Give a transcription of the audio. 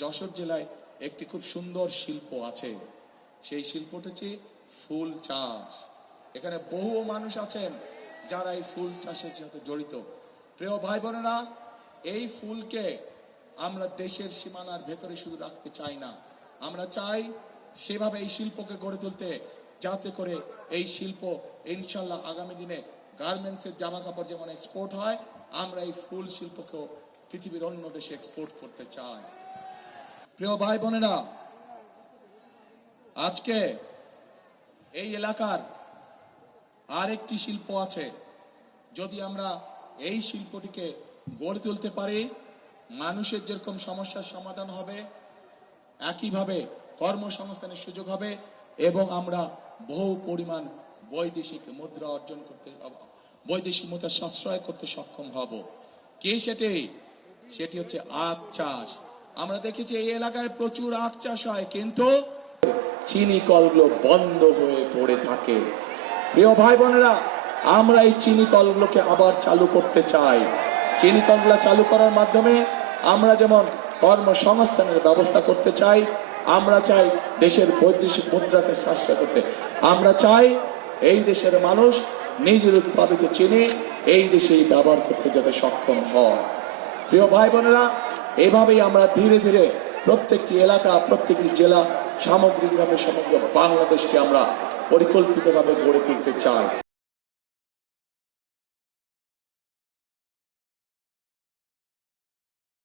যশোর জেলায় একটি খুব সুন্দর শিল্প আছে। সেই শিল্পটা হচ্ছে ফুল চাষ। এখানে বহু মানুষ আছেন যারা এই ফুল চাষের সাথে জড়িত। প্রিয় ভাই বোনেরা, এই ফুলকে আমরা দেশের সীমানার ভেতরে শুধু রাখতে চাই না, আমরা চাই সেভাবে এই শিল্পকে গড়ে তুলতে, যাতে করে এই শিল্প ইনশাল্লাহ আগামী দিনে গার্মেন্টসের জামা কাপড় যেমন এক্সপোর্ট হয়, আমরা এই ফুল শিল্পকেও পৃথিবীর অন্য দেশে এক্সপোর্ট করতে চাই। প্রিয় ভাই বোনেরা, আজকে এই এলাকার আরেকটি শিল্প আছে। যদি আমরা এই শিল্পটিকে গড়ে তুলতে পারি, মানুষের যেরকম সমস্যার সমাধান হবে, একইভাবে কর্মসংস্থানের সুযোগ হবে এবং আমরা বহু পরিমাণ বৈদেশিক মুদ্রা অর্জন করতে, বৈদেশিক মুদ্রা সাশ্রয় করতে সক্ষম হব। কি সেটি হচ্ছে আখ চাষ। আমরা দেখেছি এই এলাকায় প্রচুর আখ চাষ হয়, কিন্তু চিনি কলগুলো বন্ধ হয়ে পড়ে থাকে। প্রিয় ভাই বোনেরা, আমরা এই চিনি কলগুলোকে আবার চালু করতে চাই। চিনি কলগুলো চালু করার মাধ্যমে আমরা যেমন কর্মসংস্থানের ব্যবস্থা করতে চাই, আমরা চাই দেশের বৈদেশিক মুদ্রাকে সাশ্রয় করতে, আমরা চাই এই দেশের মানুষ নিজের উৎপাদিত চিনি এই দেশেই ব্যবহার করতে যাতে সক্ষম হয়। প্রিয় ভাই বোনেরা, এইভাবেই আমরা ধীরে ধীরে প্রত্যেকটি এলাকা, প্রত্যেকটি জেলা, সামগ্রিকভাবে সমগ্র বাংলাদেশকে আমরা পরিকল্পিতভাবে গড়ে তুলতে চাই।